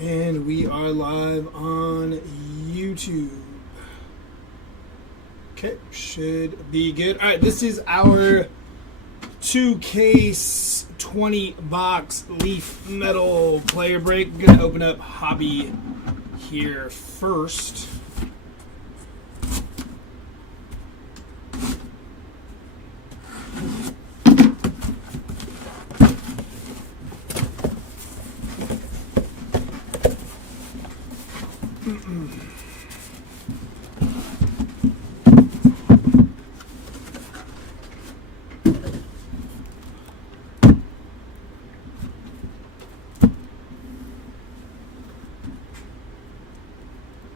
And we are live on YouTube. Okay, should be good. All right, this is our 2-case 20-box leaf metal player break. I'm going to open up Hobby here first.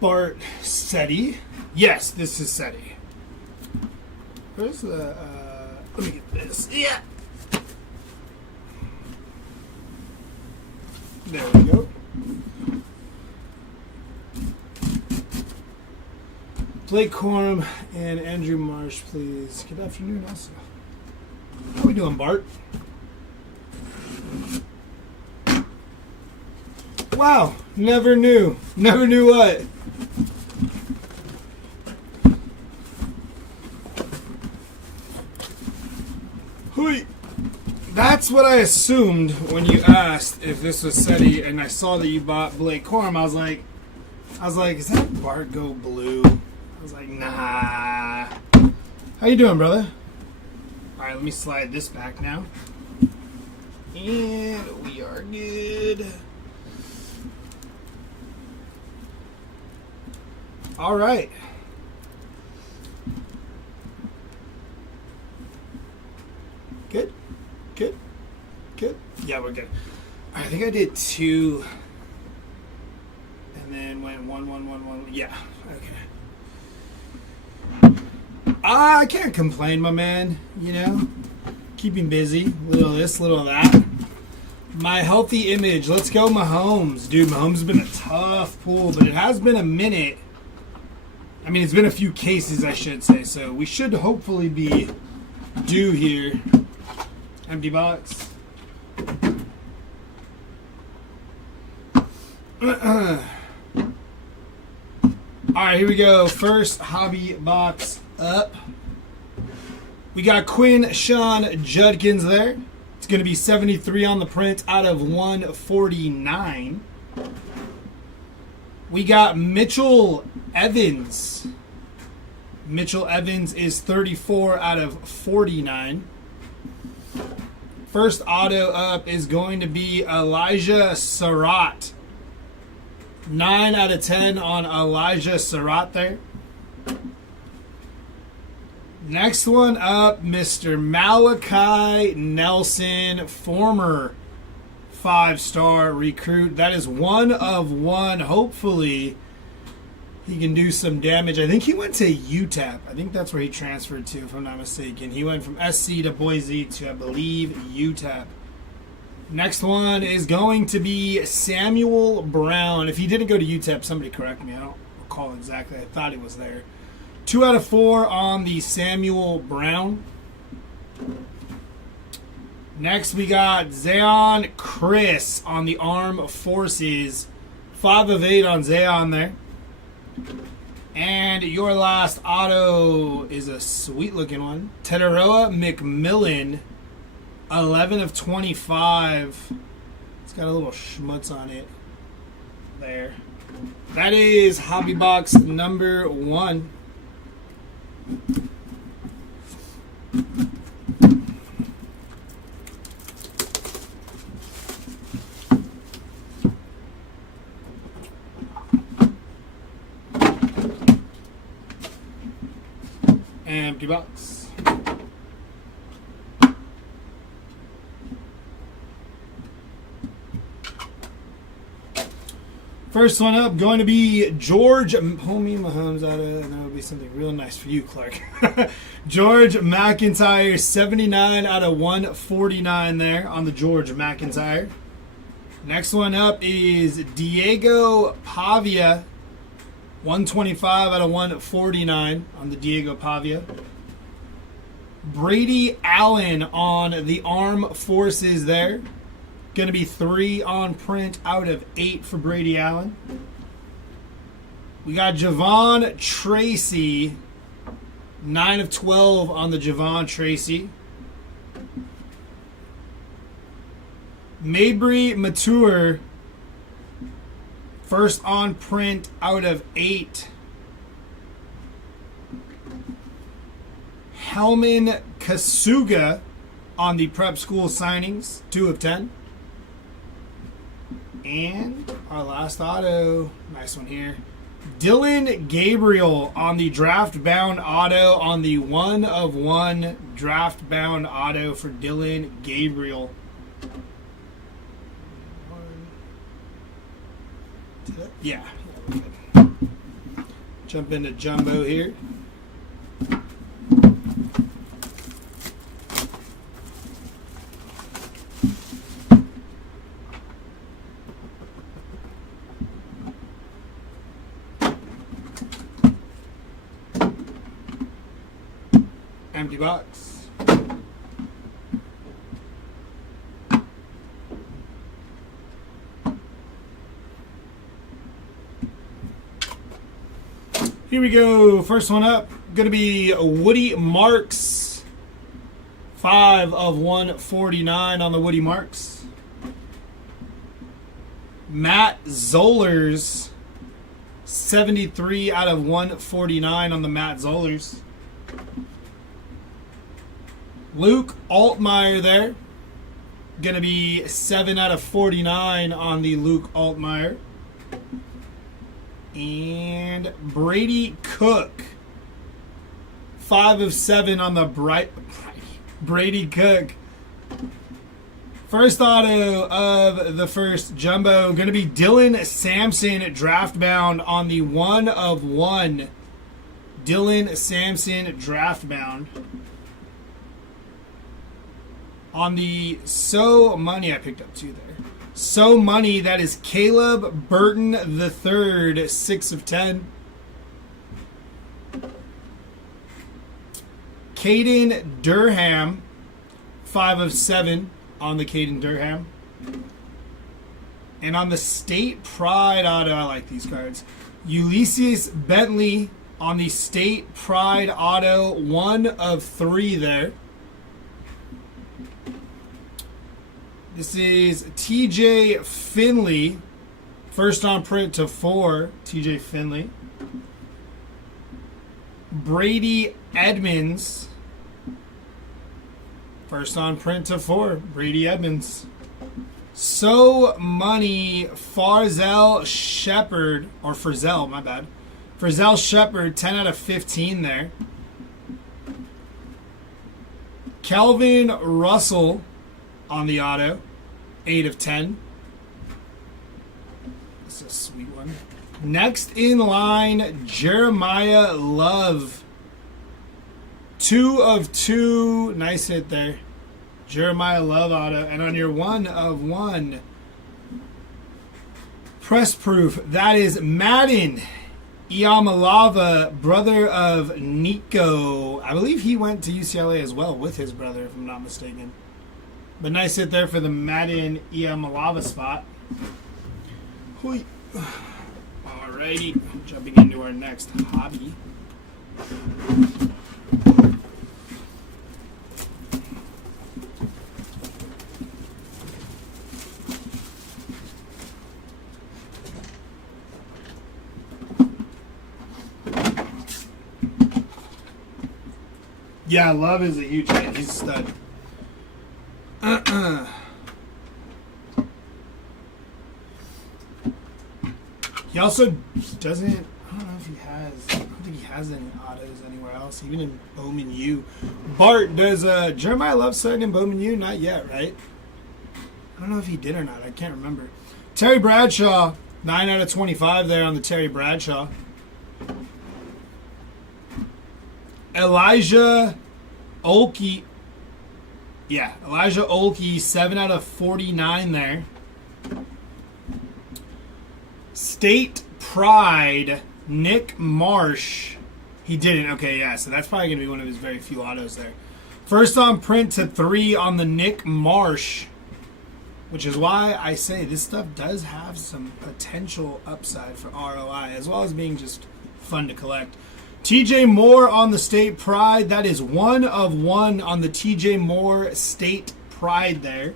Bart Seti. Yes, this is Seti. Where's the, let me get this. Yeah. There we go. Blake Corum and Andrew Marsh, please. Good afternoon, also. How we doing, Bart? Wow, never knew. Never knew what. Hui. That's what I assumed when you asked if this was Seti, and I saw that you bought Blake Corum. I was like, is that Bart Go Blue? I was like, nah. How you doing, brother? All right, let me slide this back now. And we are good. All right. Good. Good. Good. Yeah, we're good. I think I did 2 and then went 1, 1, 1, 1. Yeah. Okay. I can't complain, my man. You know, keeping busy. Little of this, little of that. My healthy image. Let's go, Mahomes. Dude, Mahomes has been a tough pull, but it has been a minute. I mean, it's been a few cases, I should say, so we should hopefully be due here. Empty box. All right, here we go. First hobby box up. We got Quinn Judkins there. It's going to be 73 on the print out of 149. We got Mitchell Evans. Mitchell Evans is 34 out of 49. First auto up is going to be Elijah Surratt. 9 out of 10 on Elijah Surratt there. Next one up, Mr. Malachi Nelson, former 5-star recruit. That is 1 of 1. Hopefully he can do some damage. I think he went to UTEP. I think that's where he transferred to, if I'm not mistaken. He went from SC to Boise to, I believe, UTEP. Next one is going to be Samuel Brown. If he didn't go to UTEP, somebody correct me. I don't recall exactly. I thought he was there. 2 out of 4 on the Samuel Brown. Next, we got Zayon Chris on the Armed Forces. 5 of 8 on Zayon there. And your last auto is a sweet-looking one. Teteroa McMillan, 11 of 25. It's got a little schmutz on it there. That is hobby box number 1. Empty box. First one up, going to be George Homie Mahomes out of, that would be something real nice for you, Clark. George McIntyre, 79 out of 149 there on the George McIntyre. Next one up is Diego Pavia, 125 out of 149 on the Diego Pavia. Brady Allen on the Armed Forces there. Going to be 3 on print out of 8 for Brady Allen. We got Javon Tracy. 9 of 12 on the Javon Tracy. Mabry Mature. First on print out of 8. Helman Kasuga on the prep school signings. 2 of 10. And our last auto. Nice one here. Dylan Gabriel on the draft bound auto on the 1 of 1 draft bound auto for Dylan Gabriel. Yeah. Jump into Jumbo here. Empty box. Here we go. First one up. Going to be Woody Marks. 5 of 149 on the Woody Marks. Matt Zollers. 73 out of 149 on the Matt Zollers. Luke Altmaier there. Going to be 7 out of 49 on the Luke Altmaier. And Brady Cook. 5 of 7 on the Brady Cook. First auto of the first jumbo. Going to be Dylan Sampson draft bound on the 1 of 1. Dylan Sampson draft bound. On the So Money, I picked up 2 there. So Money, that is Caleb Burton III, 6 of 10. Caden Durham, 5 of 7 on the Caden Durham. And on the State Pride auto, I like these cards. Ulysses Bentley on the State Pride auto, 1 of 3 there. This is TJ Finley. First on print to 4, TJ Finley. Brady Edmonds. First on print to 4, Brady Edmonds. So Money, Farzell Shepard, or Frizzell, my bad. Frizzell Shepard, 10 out of 15 there. Kelvin Russell on the auto, 8 of 10. This is a sweet one. Next in line, Jeremiah Love, 2 of 2. Nice hit there. Jeremiah Love auto. And on your 1 of 1 press proof, that is Madden Iamalava, brother of Nico. I believe he went to UCLA as well with his brother, if I'm not mistaken. But nice hit there for the Madden Iamalava spot. Hui. Alrighty, jumping into our next hobby. Yeah, Love is a huge hit. He's a stud. He also doesn't, I don't know if he has, I don't think he has any autos anywhere else, even in Bowman U. Bart, does Jeremiah Love sign in Bowman U? Not yet, right? I don't know if he did or not. I can't remember. Terry Bradshaw, 9 out of 25 there on the Terry Bradshaw. Elijah Olkey. Yeah, Elijah Olkey, 7 out of 49 there. State Pride, Nick Marsh. He didn't. Okay, yeah, so that's probably going to be one of his very few autos there. First on print to 3 on the Nick Marsh. which is why I say this stuff does have some potential upside for ROI, as well as being just fun to collect. TJ Moore on the State Pride. That is 1 of 1 on the TJ Moore State Pride there.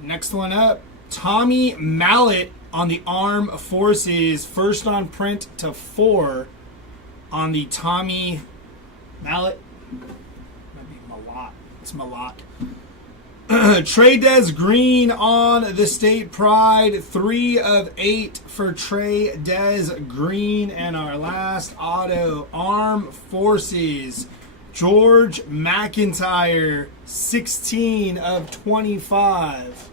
Next one up, Tommy Mallet on the Armed Forces. First on print to 4 on the Tommy Mallet. Might be Malott. It's Malott. Trey Des Green on the State Pride. 3 of 8 for Trey Des Green. And our last auto, Armed Forces. George McIntyre. 16 of 25.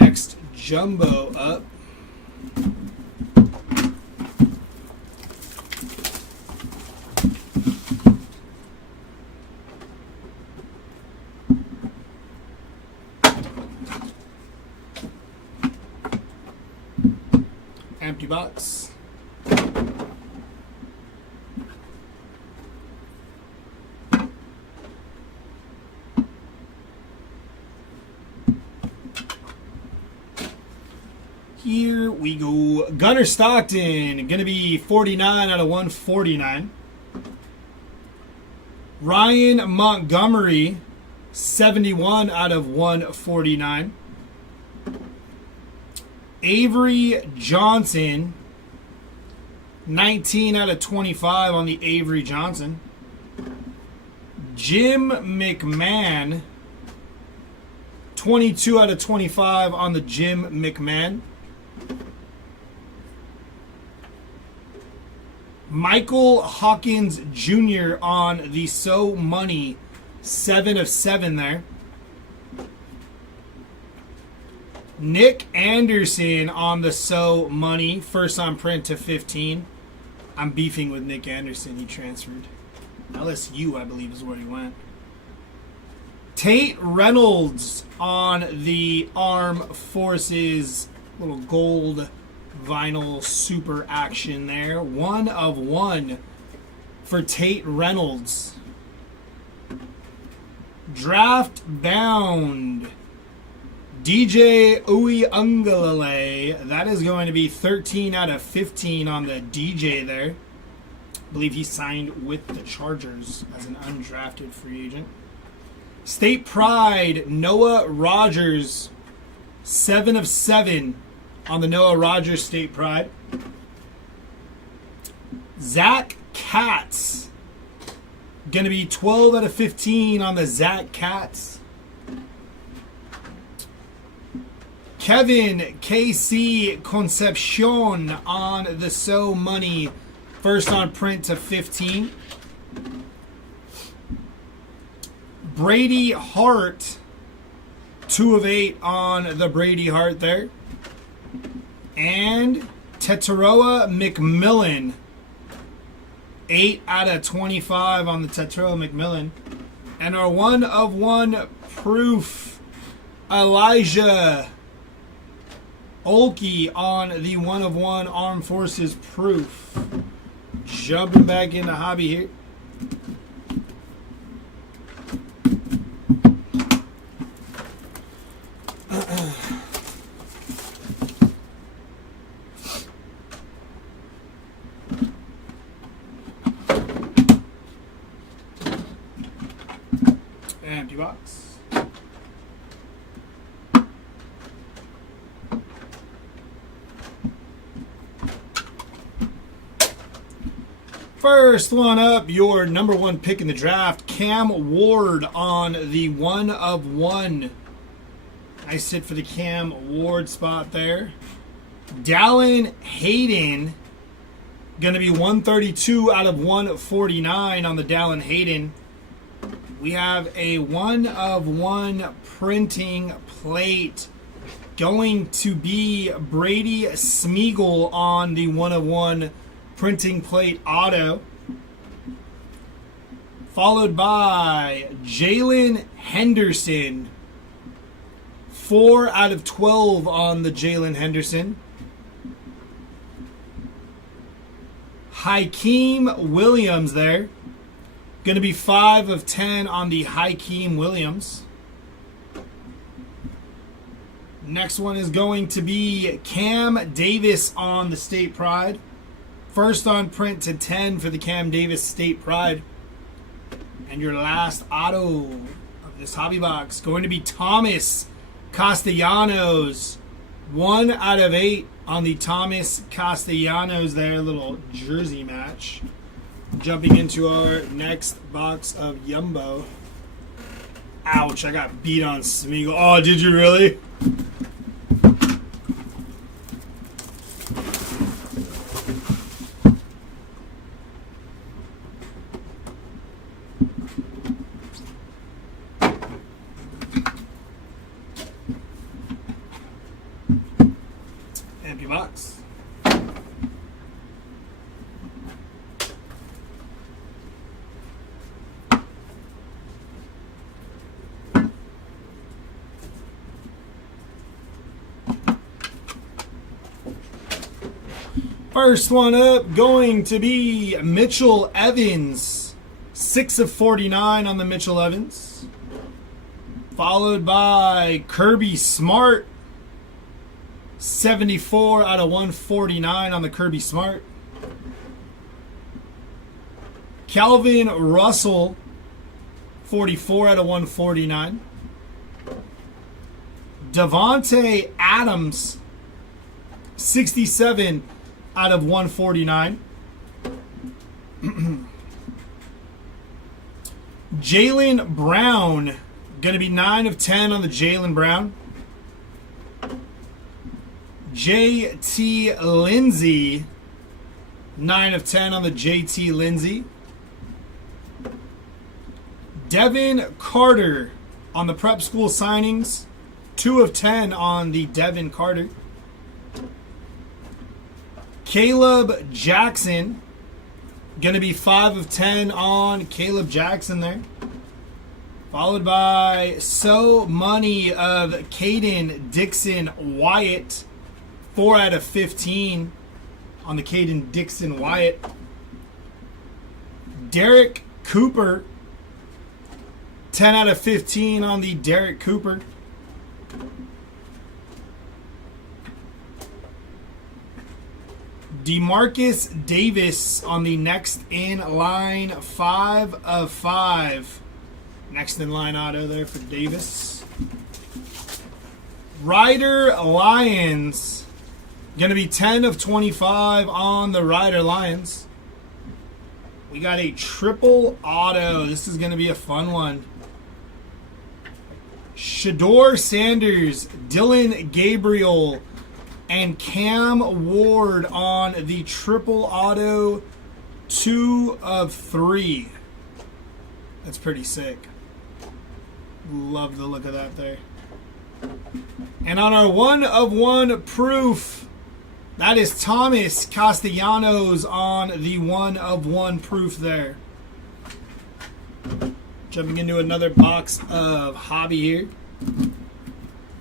Next jumbo up. Empty box. Here we go. Gunnar Stockton, going to be 49 out of 149. Ryan Montgomery, 71 out of 149. Avery Johnson, 19 out of 25 on the Avery Johnson. Jim McMahon, 22 out of 25 on the Jim McMahon. Michael Hawkins Jr. on the So Money, 7 of 7 there. Nick Anderson on the So Money, first on print to 15. I'm beefing with Nick Anderson. He transferred. LSU, I believe, is where he went. Tate Reynolds on the Armed Forces, little gold vinyl super action there. 1 of 1 for Tate Reynolds. Draft bound DJ Uiagalelei. That is going to be 13 out of 15 on the DJ there. I believe he signed with the Chargers as an undrafted free agent. State Pride, Noah Rogers. 7 of 7 on the Noah Rogers State Pride. Zach Katz. Going to be 12 out of 15 on the Zach Katz. Kevin KC Concepcion on the So Money. First on print to 15. Brady Hart. 2 of 8 on the Brady Hart there. And Teteroa McMillan. 8 out of 25 on the Teteroa McMillan. And our 1 of 1 proof, Elijah Olkey on the 1 of 1 Armed Forces proof. Jumping back into hobby here. Empty box. First one up, your number 1 pick in the draft, Cam Ward on the 1 of 1. Nice hit for the Cam Ward spot there. Dallin Hayden, going to be 132 out of 149 on the Dallin Hayden. We have a 1 of 1 printing plate. Going to be Brady Smeagol on the 1 of 1 printing plate auto. Followed by Jalen Henderson. 4 out of 12 on the Jalen Henderson. Hakeem Williams there. Going to be 5 of 10 on the Hakeem Williams. Next one is going to be Cam Davis on the State Pride. First on print to 10 for the Cam Davis State Pride. And your last auto of this hobby box going to be Thomas Castellanos. 1 out of 8 on the Thomas Castellanos there. Little jersey match. Jumping into our next box of Yumbo. Ouch, I got beat on Smeagol. Oh, did you really? Empty box. First one up going to be Mitchell Evans. 6 of 49 on the Mitchell Evans. Followed by Kirby Smart. 74 out of 149 on the Kirby Smart. Calvin Russell. 44 out of 149. Devontae Adams. 67 out of 149. Jaylen Brown. Going to be 9 of 10 on the Jaylen Brown. JT Lindsay. 9 of 10 on the JT Lindsay. Devin Carter on the prep school signings. 2 of 10 on the Devin Carter. Caleb Jackson. Going to be 5 of 10 on Caleb Jackson there. Followed by So Money of Caden Dixon Wyatt. 4 out of 15 on the Caden Dixon Wyatt. Derek Cooper. 10 out of 15 on the Derek Cooper. DeMarcus Davis on the next in line. 5 of 5. Next in line auto there for Davis. Ryder Lions. Going to be 10 of 25 on the Ryder Lions. We got a triple auto. This is going to be a fun one. Shador Sanders, Dylan Gabriel, and Cam Ward on the triple auto. 2 of 3. That's pretty sick. Love the look of that there. And on our 1 of 1 proof, that is Thomas Castellanos on the 1 of 1 proof there. Jumping into another box of hobby here.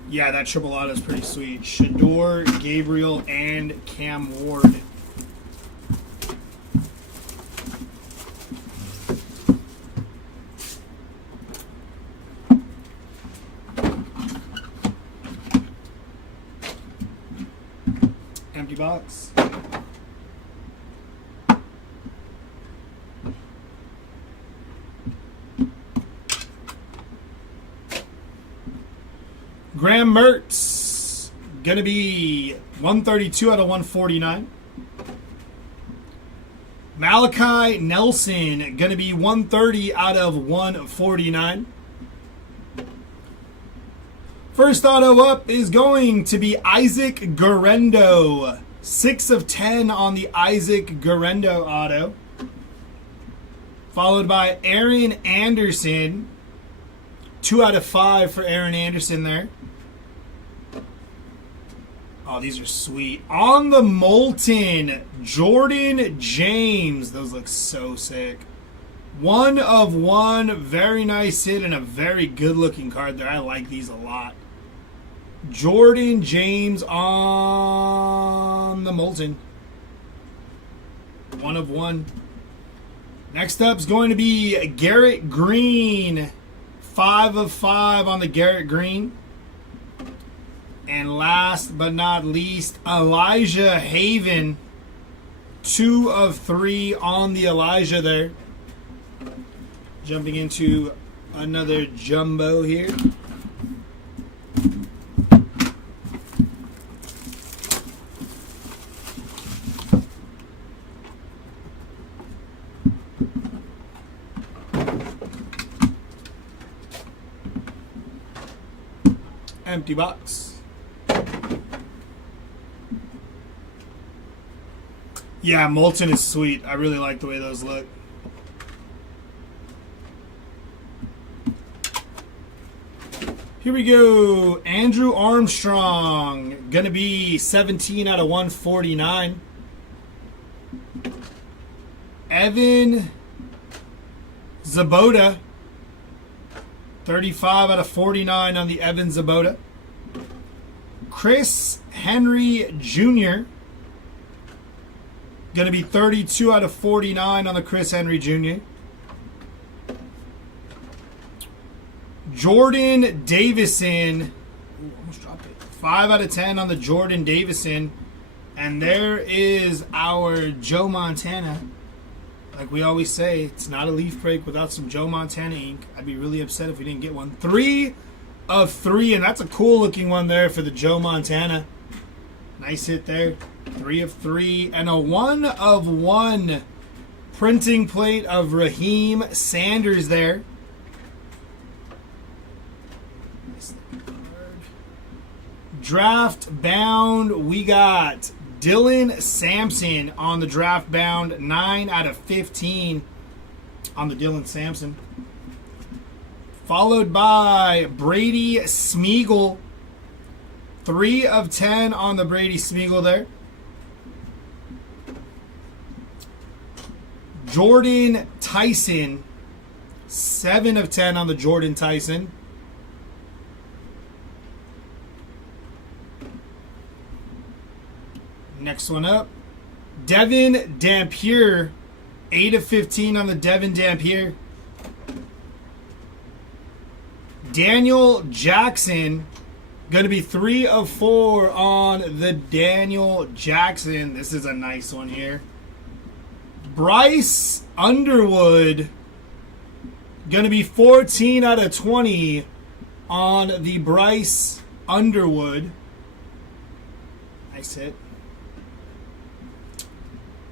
Yeah, that triple auto is pretty sweet. Shador, Gabriel, and Cam Ward. Empty box. Graham Mertz, going to be 132 out of 149. Malachi Nelson, going to be 130 out of 149. First auto up is going to be Isaac Guerendo. 6 of 10 on the Isaac Guerendo auto. Followed by Aaron Anderson. 2 out of 5 for Aaron Anderson there. Oh, these are sweet. On the Molten, Jordan James. Those look so sick. 1 of 1. Very nice hit and a very good looking card there. I like these a lot. Jordan James on the Molten. 1 of 1. Next up is going to be Garrett Green. 5 of 5 on the Garrett Green. And last but not least, Elijah Haven. 2 of 3 on the Elijah there. Jumping into another jumbo here. Empty box. Yeah, Molten is sweet. I really like the way those look. Here we go. Andrew Armstrong. Gonna be 17 out of 149. Evan Zaboda. 35 out of 49 on the Evan Zaboda. Chris Henry Jr. Going to be 32 out of 49 on the Chris Henry Jr. Jordan Davison. Ooh, almost dropped it. 5 out of 10 on the Jordan Davison. And there is our Joe Montana. Like we always say, it's not a leaf break without some Joe Montana ink. I'd be really upset if we didn't get one. 3 of 3, and that's a cool looking one there for the Joe Montana. Nice hit there. 3 of 3, and a 1 of 1 printing plate of Raheem Sanders there. Draft bound, we got Dylan Sampson on the draft bound. 9 out of 15 on the Dylan Sampson. Followed by Brady Smeagol. 3 of 10 on the Brady Smeagol there. Jordan Tyson. 7 of 10 on the Jordan Tyson. Next one up, Devin Dampier, 8 of 15 on the Devin Dampier. Daniel Jackson, going to be 3 of 4 on the Daniel Jackson. This is a nice one here. Bryce Underwood, going to be 14 out of 20 on the Bryce Underwood. Nice hit.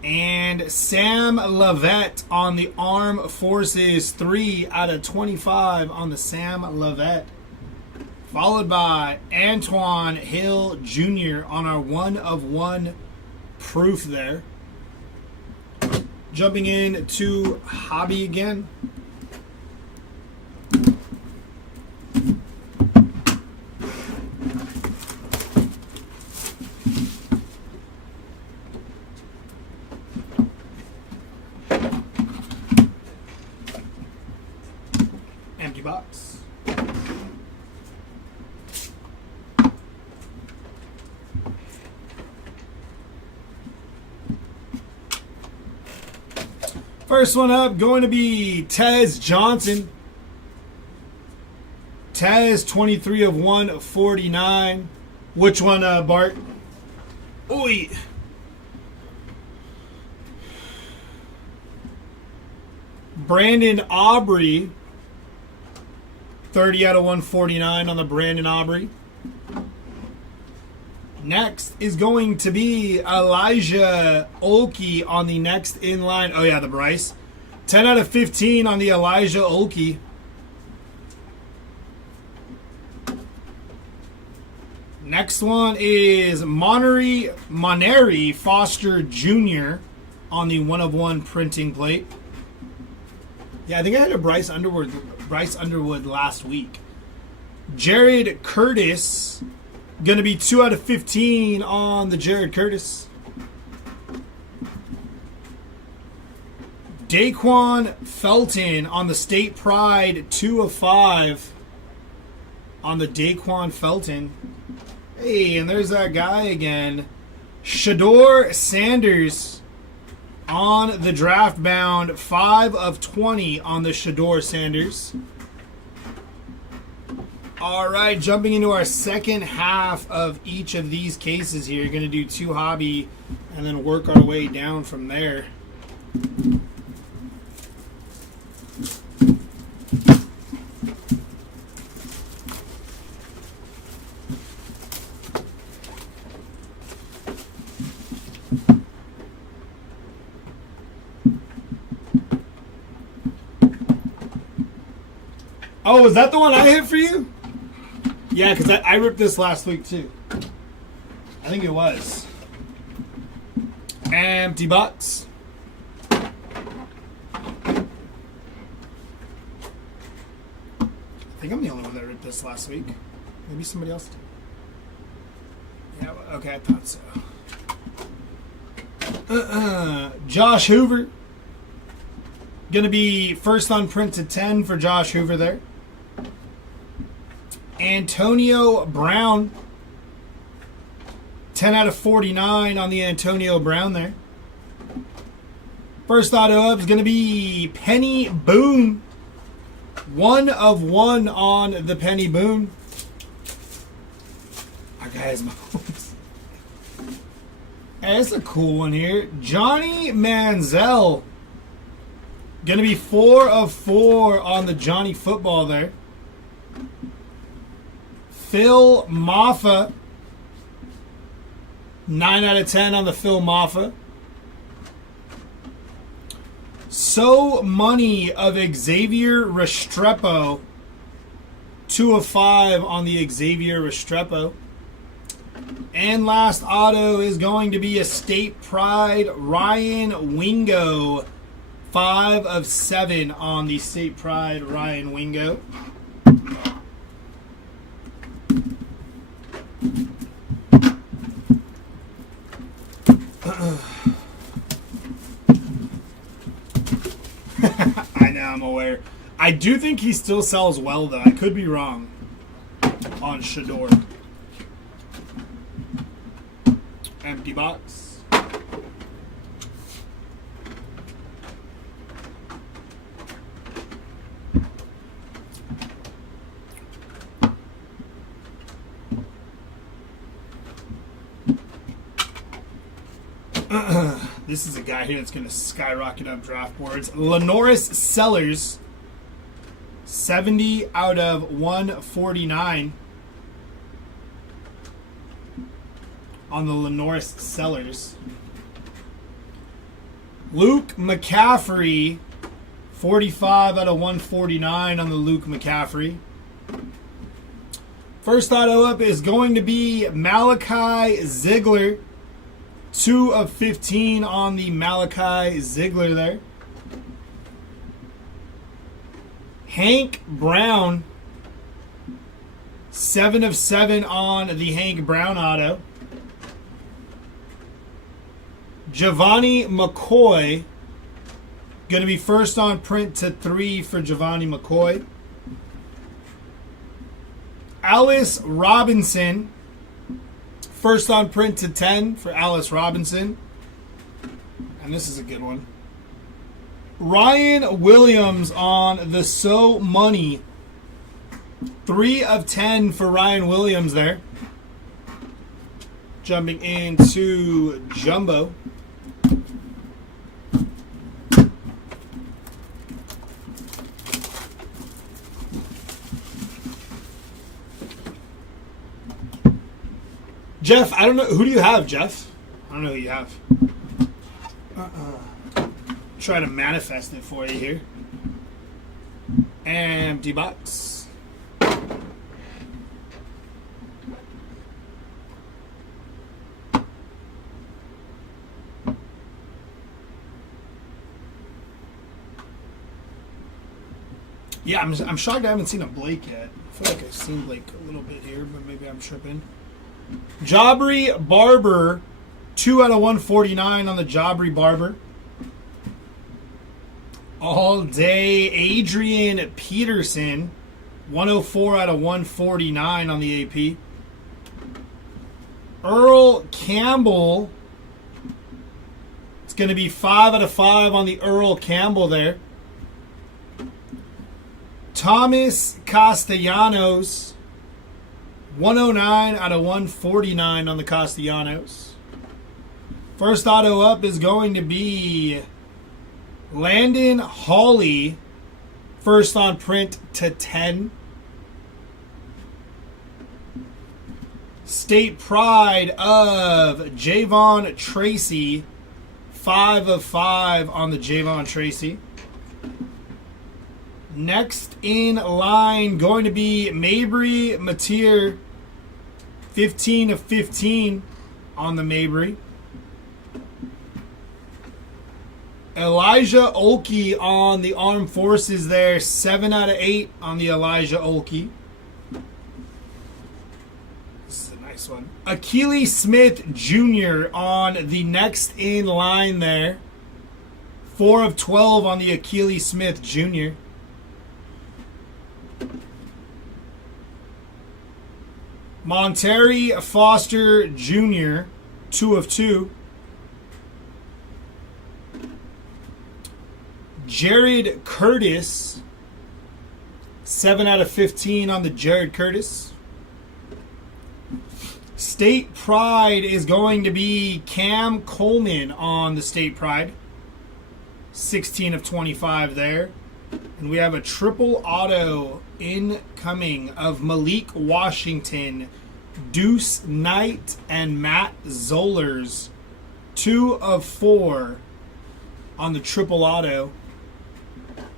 And Sam Levette on the Armed Forces. 3 out of 25 on the Sam Levette. Followed by Antoine Hill Jr. on our 1 of 1 proof there. Jumping in to Hobby again. Empty box. First one up, going to be Tez Johnson. Tez, 23 of 149. Which one, Bart? Oi. Brandon Aubrey. 30 out of 149 on the Brandon Aubrey. Next is going to be Elijah Olkey on the next in line. Oh, yeah, the Bryce. 10 out of 15 on the Elijah Olkey. Next one is Moneri Foster Jr. on the 1 of 1 printing plate. Yeah, I think I had a Bryce Underwood last week. Jared Curtis, going to be 2 out of 15 on the Jared Curtis. Daquan Felton on the State Pride, 2 of 5 on the Daquan Felton. Hey, and there's that guy again. Shador Sanders, On the draft bound, 5 of 20 on the Shador Sanders. All right, jumping into our second half of each of these cases here. Going to do 2 hobby and then work our way down from there. Oh, was that the one I hit for you? Yeah, because I ripped this last week too. I think it was. Empty box. I think I'm the only one that ripped this last week. Maybe somebody else did. Yeah, okay, I thought so. Josh Hoover. Going to be first on print to 10 for Josh Hoover there. Antonio Brown. 10 out of 49 on the Antonio Brown there. First auto up is going to be Penny Boone. 1 of 1 on the Penny Boone. Our guy's Mahomes. Hey, that's a cool one here. Johnny Manziel. Going to be 4 of 4 on the Johnny Football there. Phil Maffa. 9 out of 10 on the Phil Maffa. So Money of Xavier Restrepo. 2 of 5 on the Xavier Restrepo. And last auto is going to be a State Pride Ryan Wingo. 5 of 7 on the State Pride Ryan Wingo. I know, I'm aware. I do think he still sells well, though. I could be wrong on Shador. Empty box. This is a guy here that's going to skyrocket up draft boards. Lenoris Sellers, 70 out of 149 on the Lenoris Sellers. Luke McCaffrey, 45 out of 149 on the Luke McCaffrey. First auto up is going to be Malachi Ziegler. 2 of 15 on the Malachi Ziegler there. Hank Brown. 7 of 7 on the Hank Brown auto. Giovanni McCoy. Going to be first on print to 3 for Giovanni McCoy. Alice Robinson. First on print to 10 for Alice Robinson. And this is a good one. Ryan Williams on the So Money. 3 of 10 for Ryan Williams there. Jumping into Jumbo. Jeff, I don't know. Who do you have, Jeff? I don't know who you have. Try to manifest it for you here. Empty box. Yeah, I'm shocked I haven't seen a Blake yet. I feel like I've seen Blake a little bit here, but maybe I'm tripping. Jabri Barber, 2 out of 149 on the Jabri Barber. All day Adrian Peterson, 104 out of 149 on the AP. Earl Campbell, it's going to be 5 out of 5 on the Earl Campbell there. Thomas Castellanos, 109 out of 149 on the Castellanos. First auto up is going to be Landon Hawley, first on print /10. State Pride of Javon Tracy, 5 of 5 on the Javon Tracy. Next in line going to be Mabry Mateer, 15 of 15 on the Mabry. Elijah Olkey on the Armed Forces there, 7 out of 8 on the Elijah Olkey. This is a nice one. Akili Smith Jr. on the next in line there, 4 of 12 on the Akili Smith Jr. Monterey Foster Jr., 2 of 2. Jared Curtis, 7 out of 15 on the Jared Curtis. State Pride is going to be Cam Coleman on the State Pride, 16 of 25 there. And we have a triple auto incoming of Malik Washington, Deuce Knight, and Matt Zollers, 2 of 4 on the triple auto.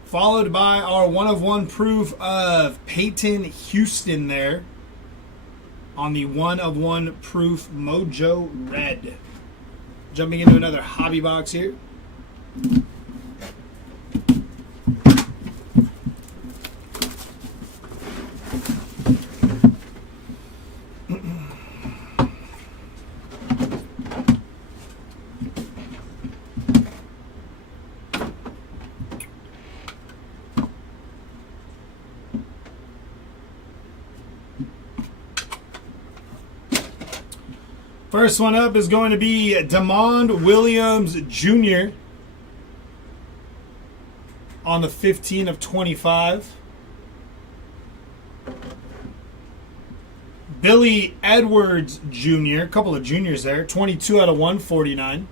Followed by our 1 of 1 proof of Peyton Houston there on the 1 of 1 proof Mojo Red. Jumping into another hobby box here. First one up is going to be Demond Williams Jr. on the 15 of 25. Billy Edwards Jr., a couple of juniors there, 22 out of 149.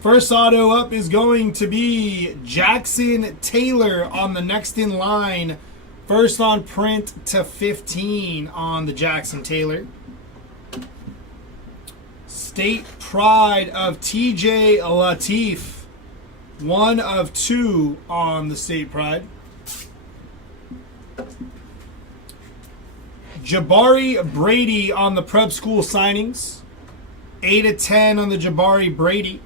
First auto up is going to be Jackson Taylor on the next in line. First on print /15 on the Jackson Taylor. State Pride of TJ Latif, 1 of 2 on the State Pride. Jabari Brady on the Prep School signings, 8 of 10 on the Jabari Brady.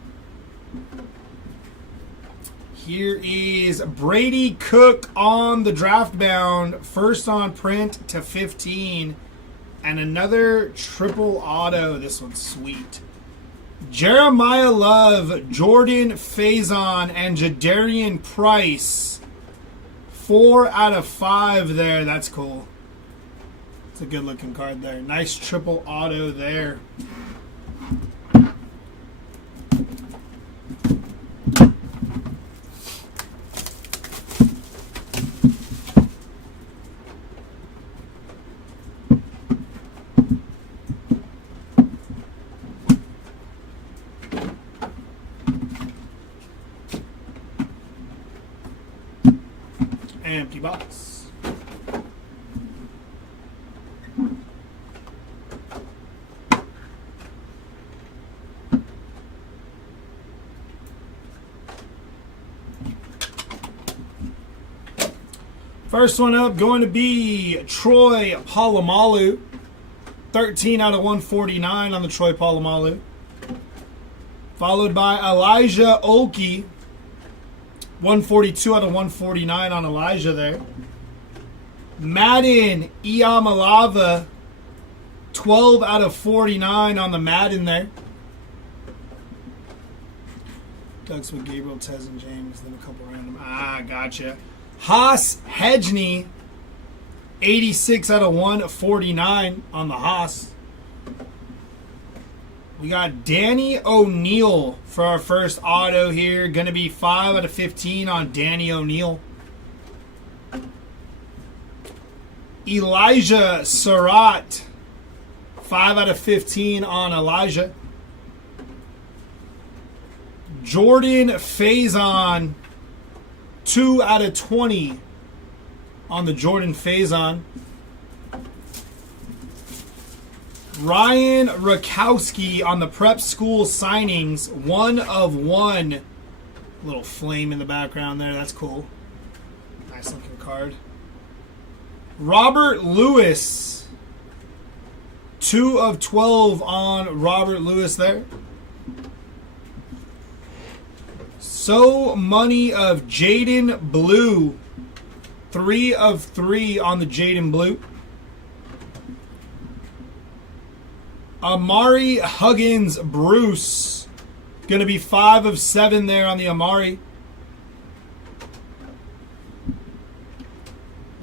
Here is Brady Cook on the draft bound, first on print /15, and another triple auto. This one's sweet. Jeremiah Love, Jordan Faison, and Jadarian Price, 4 out of 5 there. That's cool. It's a good looking card there. Nice triple auto there. Empty box. First one up going to be Troy Polamalu, 13 out of 149 on the Troy Polamalu. Followed by Elijah Olkey, 142 out of 149 on Elijah there. Madden Iamalava, 12 out of 49 on the Madden there. Ducks with Gabriel, Tez, and James, then a couple random. Gotcha. Haas Hedgney, 86 out of 149 on the Haas. We got Danny O'Neal for our first auto here. Going to be 5 out of 15 on Danny O'Neal. Elijah Surratt, 5 out of 15 on Elijah. Jordan Faison, 2 out of 20 on the Jordan Faison. Ryan Rakowski on the prep school signings, 1 of 1. Little flame in the background there, that's cool. Nice looking card. Robert Lewis, 2 of 12 on Robert Lewis there. So Money of Jaden Blue, 3 of 3 on the Jaden Blue. Amari Huggins Bruce, going to be 5 of 7 there on the Amari.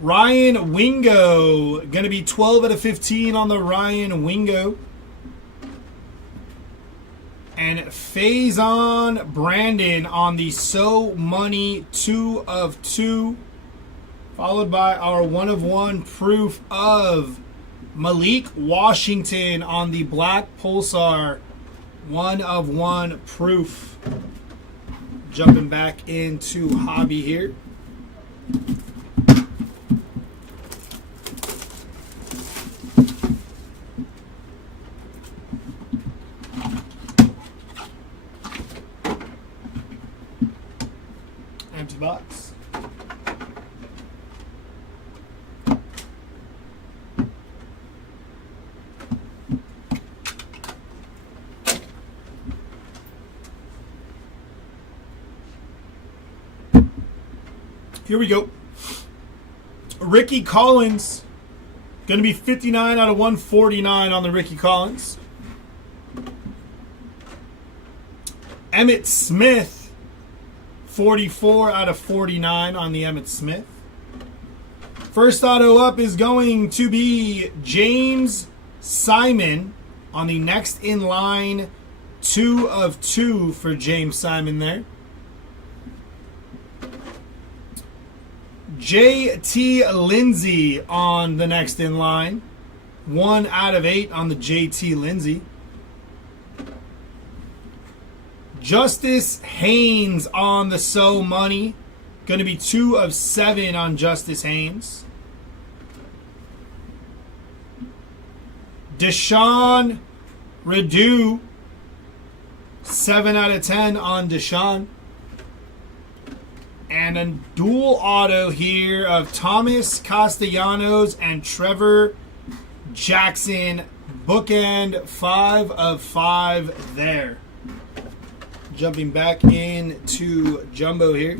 Ryan Wingo, going to be 12 out of 15 on the Ryan Wingo. And Faison Brandon on the So Money, 2 of 2. Followed by our 1 of 1 proof of Malik Washington on the Black Pulsar, 1 of 1 proof. Jumping back into hobby here. Empty box. Here we go. Ricky Collins. Going to be 59 out of 149 on the Ricky Collins. Emmitt Smith. 44 out of 49 on the Emmitt Smith. First auto up is going to be James Simon on the next in line. 2 of 2 for James Simon there. JT Lindsay on the next in line. 1 out of 8 on the JT Lindsay. Justice Haynes on the So Money. Going to be 2 of 7 on Justice Haynes. Deshaun Redu. 7 out of 10 on Deshaun. And a dual auto here of Thomas Castellanos and Trevor Jackson. Bookend, 5 of 5 there. Jumping back into Jumbo here.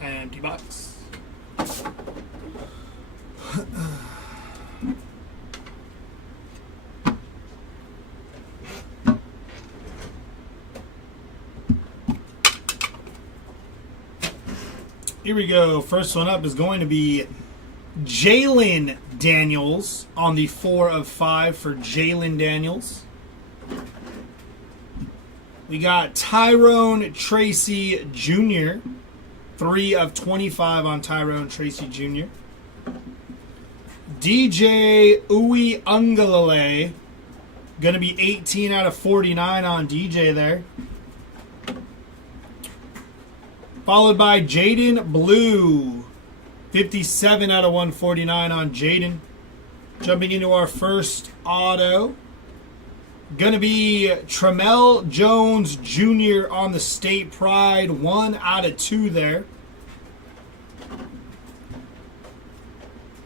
Empty box. Here we go. First one up is going to be Jalen Daniels on the 4 of 5 for Jalen Daniels. We got Tyrone Tracy Jr. 3 of 25 on Tyrone Tracy Jr. DJ Uiagalelei. Going to be 18 out of 49 on DJ there. Followed by Jaden Blue. 57 out of 149 on Jaden. Jumping into our first auto. Going to be Tramel Jones Jr. on the State Pride. 1 out of 2 there.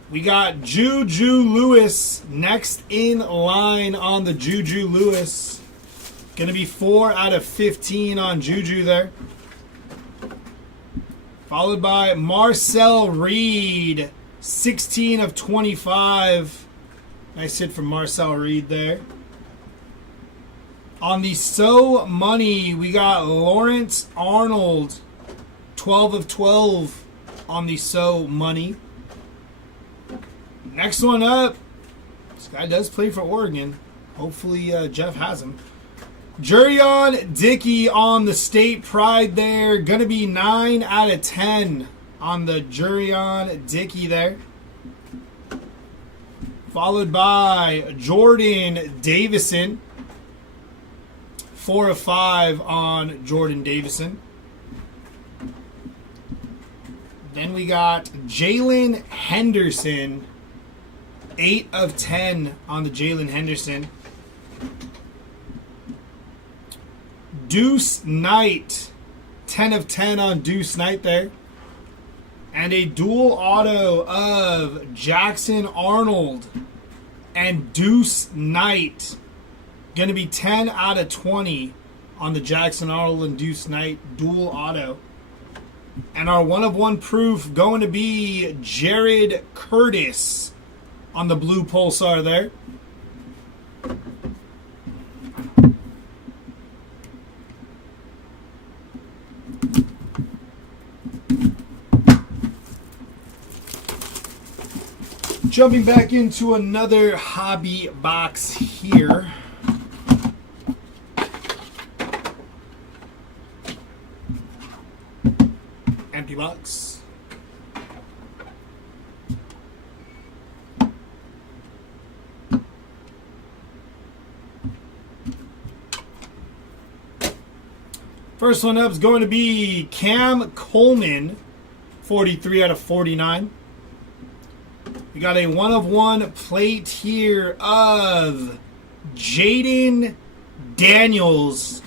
We got Juju Lewis next in line on the Juju Lewis. Going to be 4 out of 15 on Juju there. Followed by Marcel Reed, 16 of 25 Nice hit from Marcel Reed there. On the So Money, we got Lawrence Arnold. 12 of 12 on the So Money. Next one up. This guy does play for Oregon. Hopefully Jeff has him. Jurion Dickey on the State Pride there. Going to be 9 out of 10 on the Jurion Dickey there. Followed by Jordan Davison. 4 of 5 on Jordan Davison. Then we got Jalen Henderson. 8 of 10 on the Jalen Henderson. Deuce Knight. 10 of 10 on Deuce Knight there. And a dual auto of Jackson Arnold and Deuce Knight. Going to be 10 out of 20 on the Jackson Arnold and Deuce Knight dual auto. And our 1 of 1 proof going to be Jared Curtis on the blue Pulsar there. Jumping back into another hobby box here. Empty box. First one up is going to be Cam Coleman, 43 out of 49. We got a 1 of 1 plate here of Jaden Daniels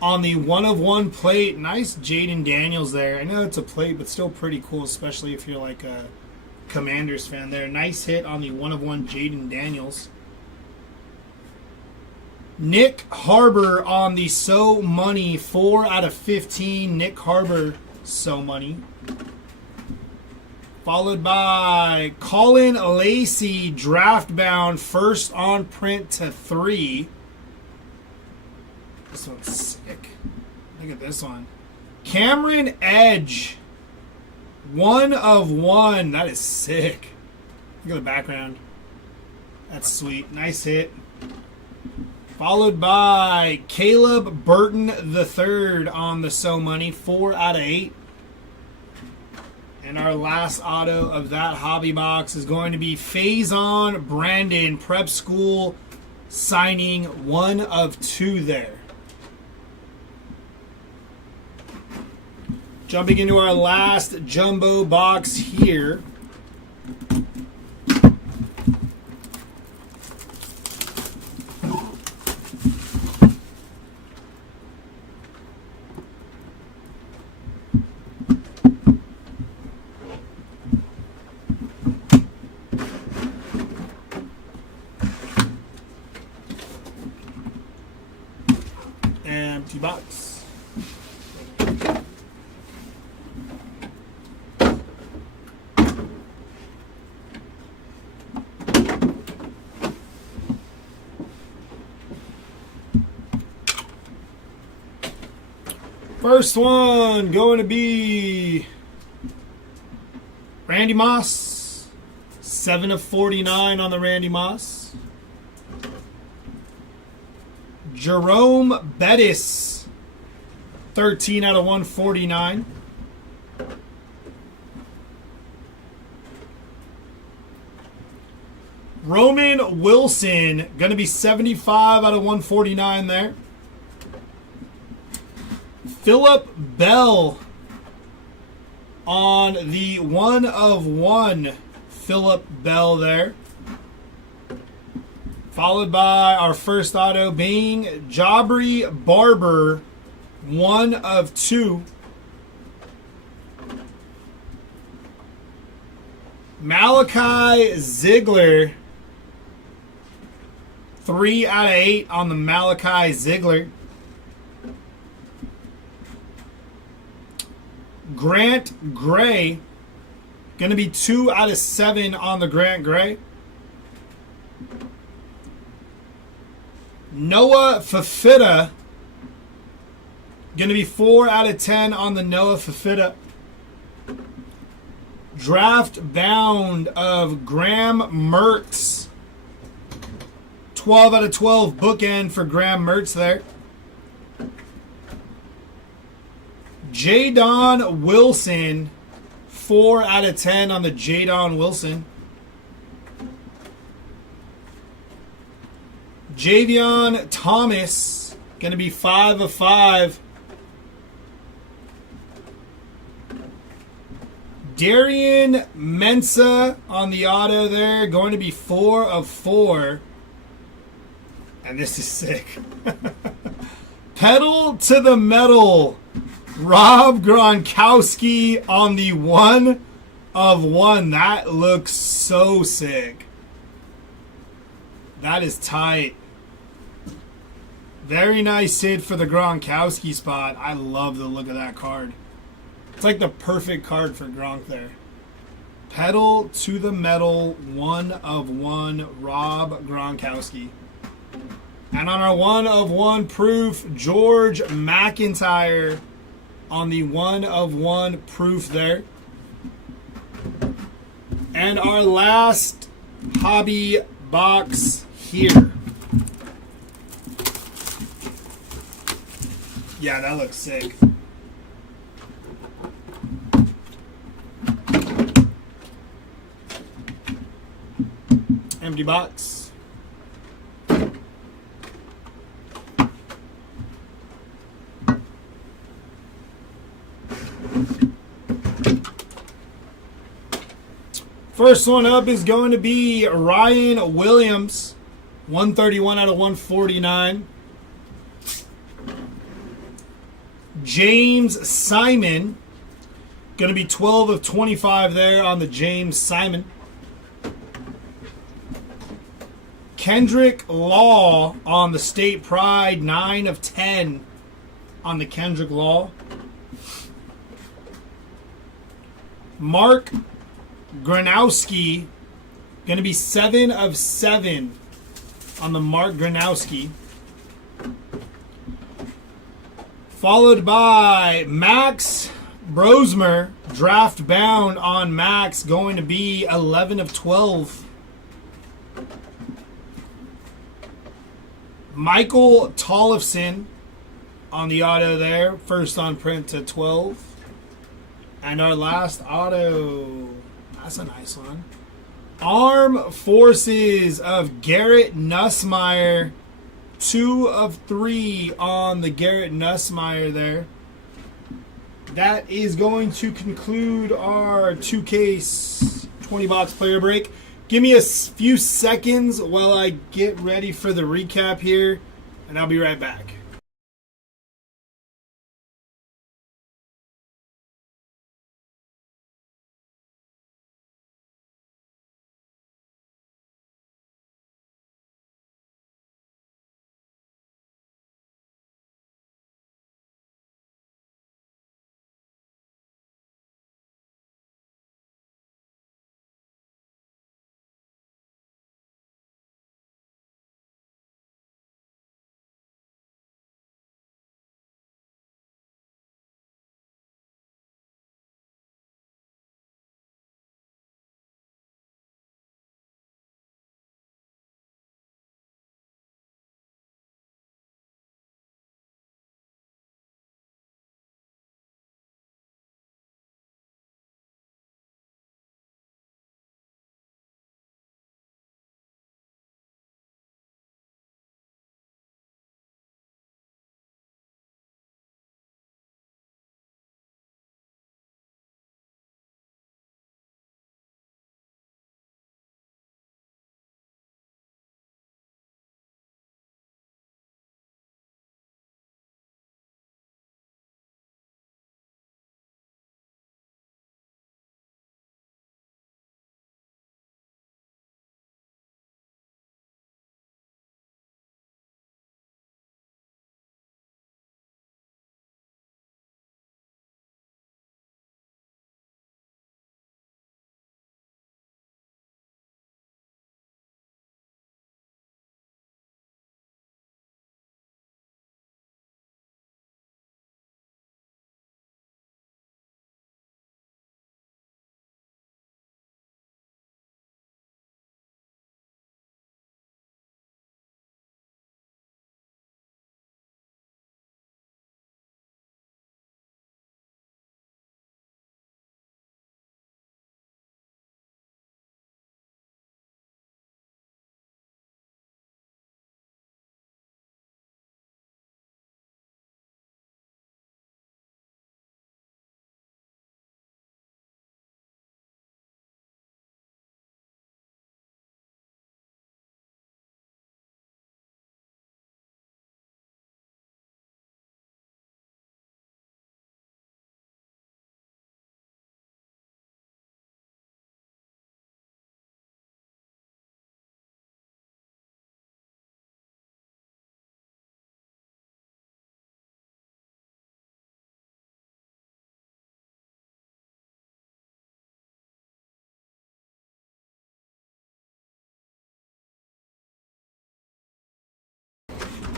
on the 1 of 1 plate. Nice Jaden Daniels there. I know it's a plate, but still pretty cool, especially if you're like a Commanders fan there. Nice hit on the 1 of 1 Jaden Daniels. Nick Harbor on the So Money, 4 out of 15. Nick Harbor, So Money. Followed by Colin Lacey, draft bound, first on print to 3. This one's sick. Look at this one. Cameron Edge, 1 of 1. That is sick. Look at the background. That's sweet. Nice hit. Followed by Caleb Burton III on the So Money, 4 out of 8. And our last auto of that hobby box is going to be Faison Brandon, prep school signing, 1 of 2 there. Jumping into our last jumbo box here. Empty box. First one going to be Randy Moss. 7 of 49 on the Randy Moss. Jerome Bettis, 13 out of 149. Roman Wilson, going to be 75 out of 149 there. Phillip Bell on the 1 of 1. Phillip Bell there. Followed by our first auto being Jabri Barber, 1 of 2. Malachi Ziegler, 3 out of 8 on the Malachi Ziegler. Grant Gray, going to be 2 out of 7 on the Grant Gray. Noah Fafita. Going to be 4 out of 10 on the Noah Fafita. Draft bound of Graham Mertz. 12 out of 12 bookend for Graham Mertz there. Jadon Wilson. 4 out of 10 on the Jadon Wilson. Javion Thomas. Going to be 5 of 5. Darian Mensah on the auto there. Going to be 4 of 4. And this is sick. Pedal to the metal. Rob Gronkowski on the 1 of 1. That looks so sick. That is tight. Very nice hit for the Gronkowski spot. I love the look of that card. It's like the perfect card for Gronk there. Pedal to the metal, 1 of 1, Rob Gronkowski. And on our 1 of 1 proof, George McIntyre on the 1 of 1 proof there. And our last hobby box here. Yeah, that looks sick. Empty box. First one up is going to be Ryan Williams. 131 out of 149. James Simon. Going to be 12 of 25 there on the James Simon. Kendrick Law on the State Pride, 9 of 10 on the Kendrick Law. Mark Gronowski, going to be 7 of 7 on the Mark Gronowski. Followed by Max Brosmer, draft bound on Max, going to be 11 of 12. Michael Tollefson on the auto there. First on print to 12. And our last auto. That's a nice one. Armed Forces of Garrett Nussmeier. 2 of 3 on the Garrett Nussmeier there. That is going to conclude our 2-case 20-box player break. Give me a few seconds while I get ready for the recap here, and I'll be right back.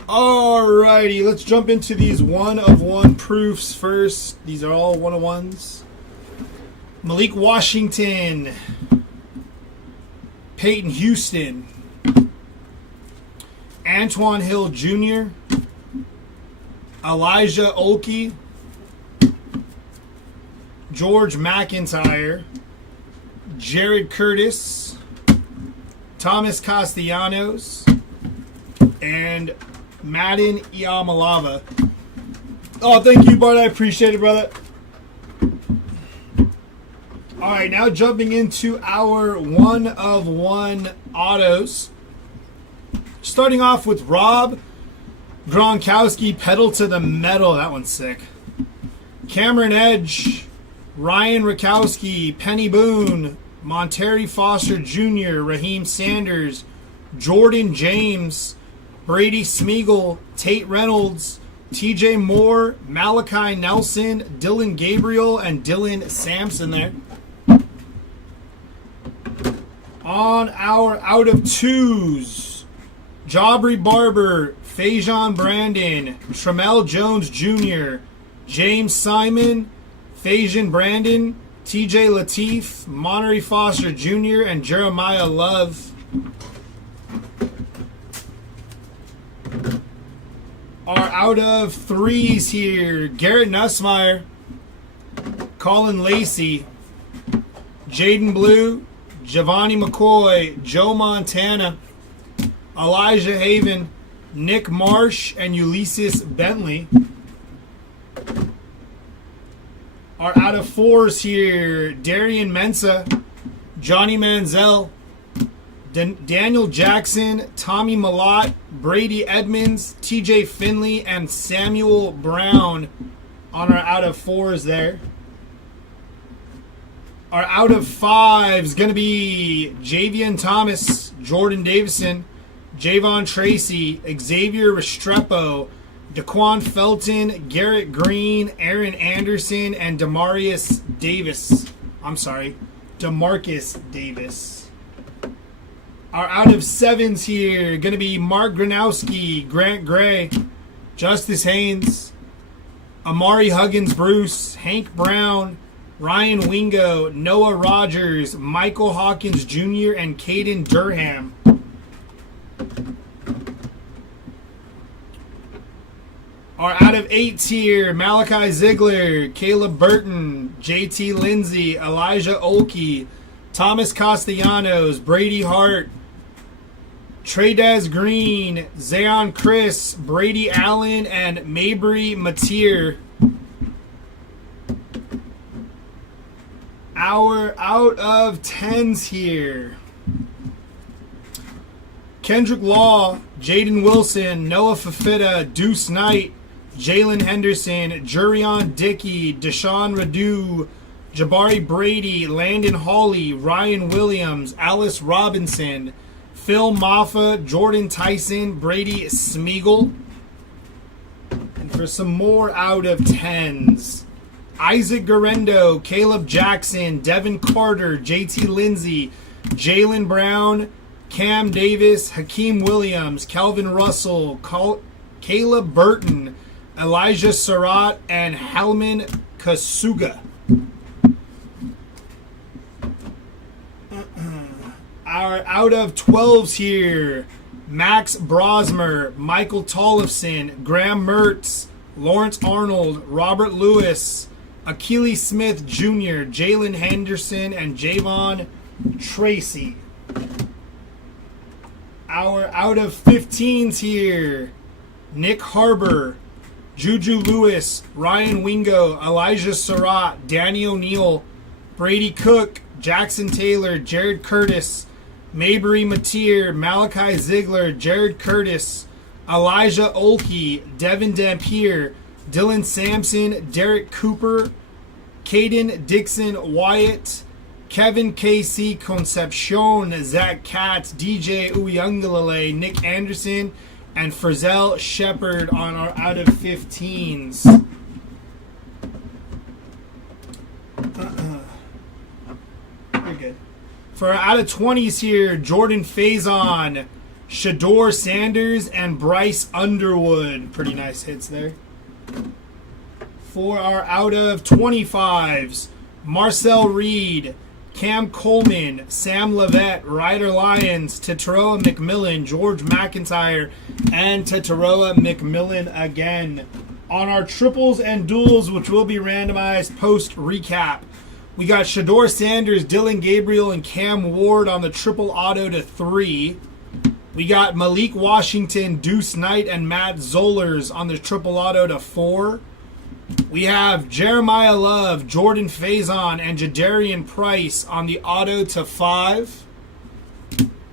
Alrighty, let's jump into these 1-of-1 proofs first. These are all 1-of-1s. Malik Washington, Peyton Houston, Antoine Hill Jr., Elijah Olkey, George McIntyre, Jared Curtis, Thomas Castellanos, and Madden Yamalava. Oh, thank you, Bart. I appreciate it, brother. All right, now jumping into our 1-of-1 autos. Starting off with Rob Gronkowski, pedal to the metal. That one's sick. Cameron Edge, Ryan Rakowski, Penny Boone, Monterey Foster Jr., Raheem Sanders, Jordan James, Brady Smeagol, Tate Reynolds, TJ Moore, Malachi Nelson, Dylan Gabriel, and Dylan Sampson there. On our out of twos, Jaubrey Barber, Fajon Brandon, Tramel Jones Jr., James Simon, Fajon Brandon, TJ Lateef, Monterey Foster Jr., and Jeremiah Love. Our out of threes here, Garrett Nussmeier, Colin Lacey, Jaden Blue, Giovanni McCoy, Joe Montana, Elijah Haven, Nick Marsh, and Ulysses Bentley. Our out of fours here, Darian Mensah, Johnny Manziel, Daniel Jackson, Tommy Malott, Brady Edmonds, TJ Finley, and Samuel Brown on our out of fours there. Our out of fives going to be Javian Thomas, Jordan Davison, Javon Tracy, Xavier Restrepo, Daquan Felton, Garrett Green, Aaron Anderson, and Demarcus Davis. Our out of sevens here going to be Mark Gronowski, Grant Gray, Justice Haynes, Amari Huggins Bruce, Hank Brown, Ryan Wingo, Noah Rogers, Michael Hawkins Jr., and Caden Durham. Our out of eights here, Malachi Ziegler, Caleb Burton, JT Lindsay, Elijah Olkey, Thomas Castellanos, Brady Hart, Tradez Green, Zayon Chris, Brady Allen, and Mabry Mateer. Our out of tens here, Kendrick Law, Jaden Wilson, Noah Fafita, Deuce Knight, Jalen Henderson, Jurion Dickey, Deshaun Radu, Jabari Brady, Landon Hawley, Ryan Williams, Alice Robinson, Phil Maffa, Jordan Tyson, Brady Smeagol. And for some more out of tens, Isaac Garendo, Caleb Jackson, Devin Carter, JT Lindsay, Jalen Brown, Cam Davis, Hakeem Williams, Calvin Russell, Caleb Burton, Elijah Surratt, and Halman Kasuga. Our out of 12s here, Max Brosmer, Michael Tollefson, Graham Mertz, Lawrence Arnold, Robert Lewis, Achilles Smith Jr., Jalen Henderson, and Javon Tracy. Our out of 15s here, Nick Harbor, Juju Lewis, Ryan Wingo, Elijah Surratt, Danny O'Neal, Brady Cook, Jackson Taylor, Jared Curtis, Mabry Mateer, Malachi Ziegler, Jared Curtis, Elijah Olkey, Devin Dampier, Dylan Sampson, Derek Cooper, Caden Dixon Wyatt, Kevin K.C. Concepcion, Zach Katz, DJ Uyunglele, Nick Anderson, and Frizzell Shepard on our out of 15s. Very good. For our out of 20s here, Jordan Faison, Shador Sanders and Bryce Underwood. Pretty nice hits there. For our out of 25s, Marcel Reed, Cam Coleman, Sam Levitt, Ryder Lyons, Tataroa McMillan, George McIntyre, and Tataroa McMillan again. On our triples and duels, which will be randomized post recap, we got Shador Sanders, Dylan Gabriel, and Cam Ward on the triple auto to 3. We got Malik Washington, Deuce Knight, and Matt Zollers on the triple auto to 4. We have Jeremiah Love, Jordan Faison, and Jadarian Price on the auto to 5.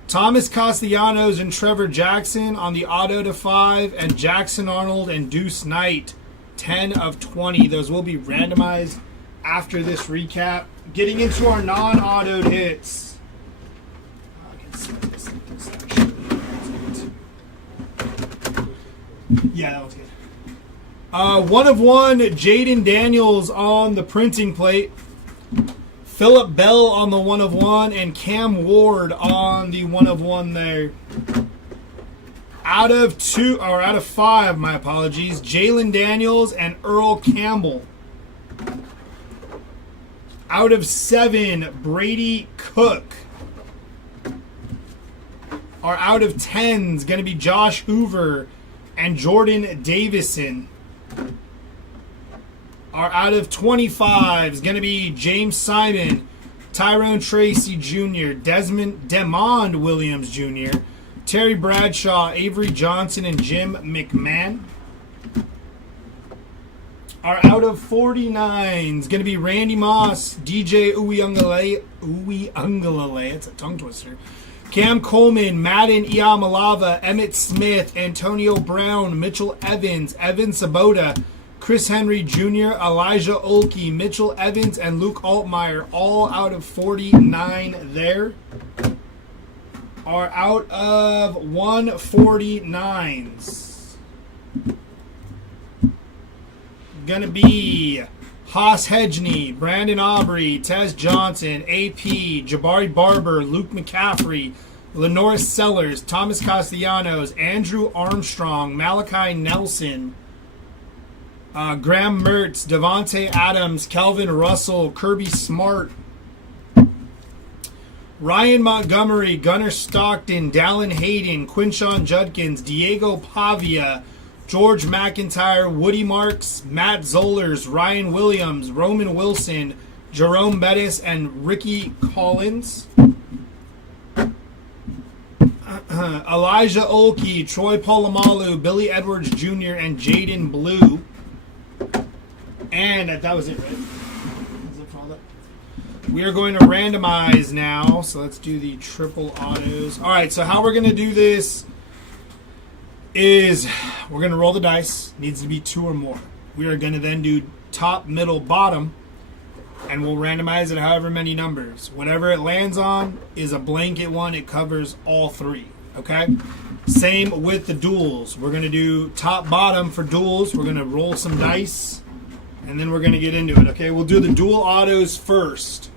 Thomas Castellanos and Trevor Jackson on the auto to 5. And Jackson Arnold and Deuce Knight, 10 of 20. Those will be randomized after this recap. Getting into our non-autoed hits. I can set this up, yeah, that was good. 1 of 1, Jaden Daniels on the printing plate. Phillip Bell on the 1 of 1, and Cam Ward on the 1 of 1 there. Out of 5, my apologies, Jalen Daniels and Earl Campbell. Out of 7, Brady Cook. Our out of 10 is going to be Josh Hoover and Jordan Davison. Our out of 25 is going to be James Simon, Tyrone Tracy Jr., Demond Williams Jr., Terry Bradshaw, Avery Johnson, and Jim McMahon. Our out of 49 is going to be Randy Moss, DJ Uiagalelei, it's a tongue twister, Cam Coleman, Madden Iamalava, Emmett Smith, Antonio Brown, Mitchell Evans, Evan Sabota, Chris Henry Jr., Elijah Olkey, Mitchell Evans, and Luke Altmaier, all out of 49 there. Are out of 149s. Gonna be Haas Hedgney, Brandon Aubrey, Tez Johnson, AP, Jabari Barber, Luke McCaffrey, Lenoris Sellers, Thomas Castellanos, Andrew Armstrong, Malachi Nelson, Graham Mertz, Devontae Adams, Kelvin Russell, Kirby Smart, Ryan Montgomery, Gunnar Stockton, Dallin Hayden, Quinshawn Judkins, Diego Pavia, George McIntyre, Woody Marks, Matt Zollers, Ryan Williams, Roman Wilson, Jerome Bettis, and Ricky Collins. Elijah Olkey, Troy Polamalu, Billy Edwards Jr., and Jaden Blue. And that was it, right? We are going to randomize now. So let's do the triple autos. All right, so how we're going to do this is we're going to roll the dice. Needs to be 2 or more. We are going to then do top, middle, bottom, and we'll randomize it however many numbers. Whatever it lands on is a blanket one. It covers all 3. Okay? Same with the duels. We're going to do top, bottom for duels. We're going to roll some dice, and then we're going to get into it. Okay? We'll do the dual autos first.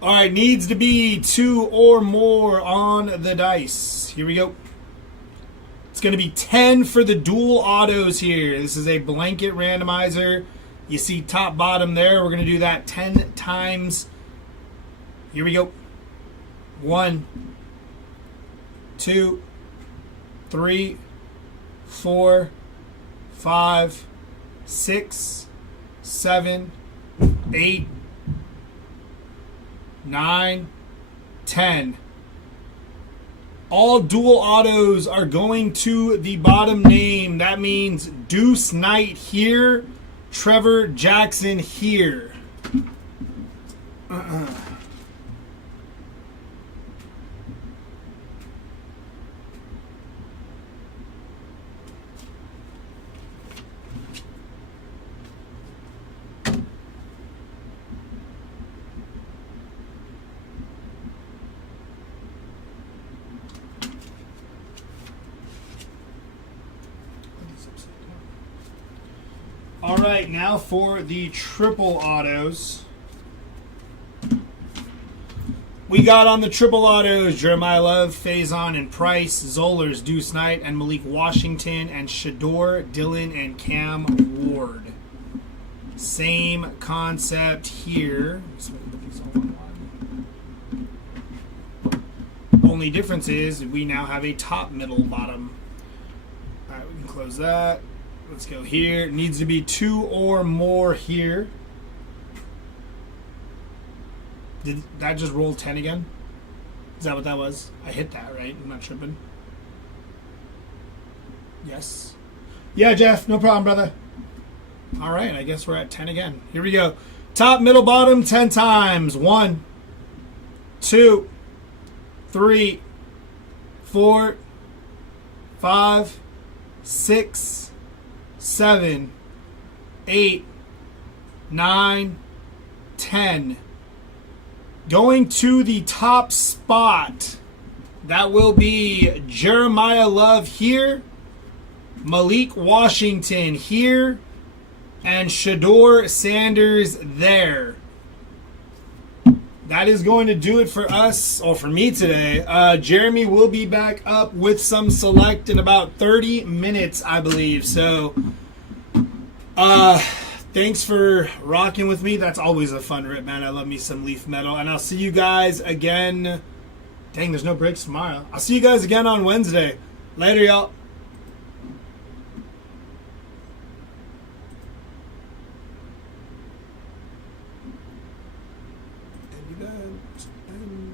All right, needs to be 2 or more on the dice. Here we go. It's going to be 10 for the dual autos here. This is a blanket randomizer. You see top, bottom there. We're going to do that 10 times. Here we go. 1, 2, 3, 4, 5, 6, 7, 8, 9, 10. All dual autos are going to the bottom name. That means Deuce Knight here, Trevor Jackson here. All right, now for the triple autos. We got on the triple autos Jeremiah Love, Faison, and Price, Zollers, Deuce Knight, and Malik Washington, and Shador, Dylan, and Cam Ward. Same concept here. Only difference is we now have a top, middle, bottom. All right, we can close that. Let's go here. It needs to be 2 or more here. Did that just roll 10 again? Is that what that was? I hit that, right? I'm not tripping. Yes. Yeah, Jeff. No problem, brother. All right. I guess we're at 10 again. Here we go. Top, middle, bottom, 10 times. 1, 2, 3, 4, 5, 6, 7, 8, 9, 10. Going to the top spot, that will be Jeremiah Love here, Malik Washington here, and Shador Sanders there. That is going to do it for us, or for me today. Jeremy will be back up with some select in about 30 minutes, I believe. So, thanks for rocking with me. That's always a fun rip, man. I love me some Leaf Metal. And I'll see you guys again. Dang, there's no breaks tomorrow. I'll see you guys again on Wednesday. Later, y'all. And